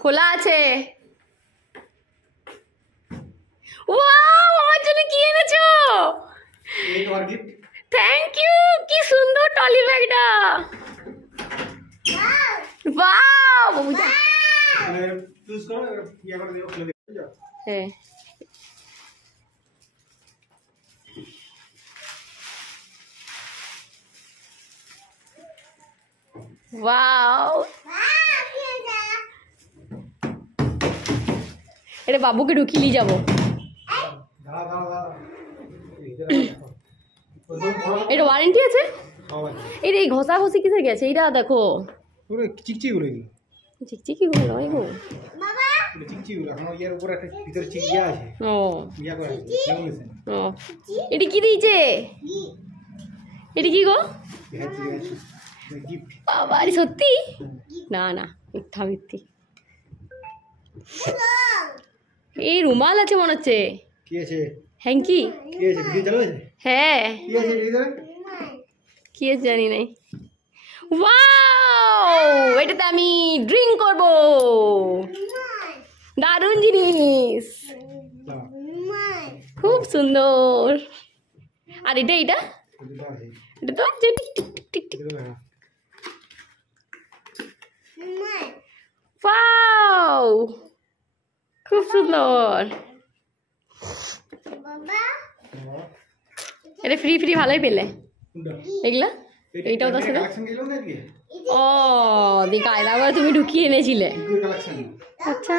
খোলা আছে। ওয়াও, আমার জন্য কি এনেছো? এই তোমার গিফট। থ্যাংক ইউ, কি সুন্দর টলি ব্যাগটা। ওয়াও বাবুজা। চুজ করো, ইয়া করে দিও, খুলে দিও। হ্যাঁ, ওয়াও, এটা বাবুকে ঢুকিয়ে নিয়ে যাবো। দাঁড়া দাঁড়া দাঁড়া। এটা ওয়ারেন্টি আছে? সবাই এই ঘষা ঘষি কিসে গেছে? এইটা দেখো, পুরো চিকচিক গুলো এগুলো। চিকচিকি গুলো নয় গো, পুরো চিকচিক গুলো। এখন ইয়ার উপরে একটা ভিতরে চিকিয়া আছে। ও ইয়া করে আছে। ও, এটা কি দিয়েছে? এটা কি গো? গিফট। বাবা, আরে সত্যি? না না, মিথ্যা মিথ্যি। এই রুমাল আছে মনে হচ্ছে। কি আছে? হ্যাঙ্কি? কি আছে? ভিডিও চালু আছে? হ্যাঁ, কি আছে ভিতরে? কি আছে জানি নাই। ওয়াও, এটাতে আমি ড্রিঙ্ক করব। দারুণ জিনিস, খুব সুন্দর। আর এটা এটা এটা তো tick tick tick tick. Wow, খুব সুন্দর। এটা ফ্রি ফ্রি ভালোই পেলে এগুলা। এইটাও তো সাথে। ও দিকা, এবার তুমি ঢুকিয়ে এনেছিলে। কালেকশন। আচ্ছা।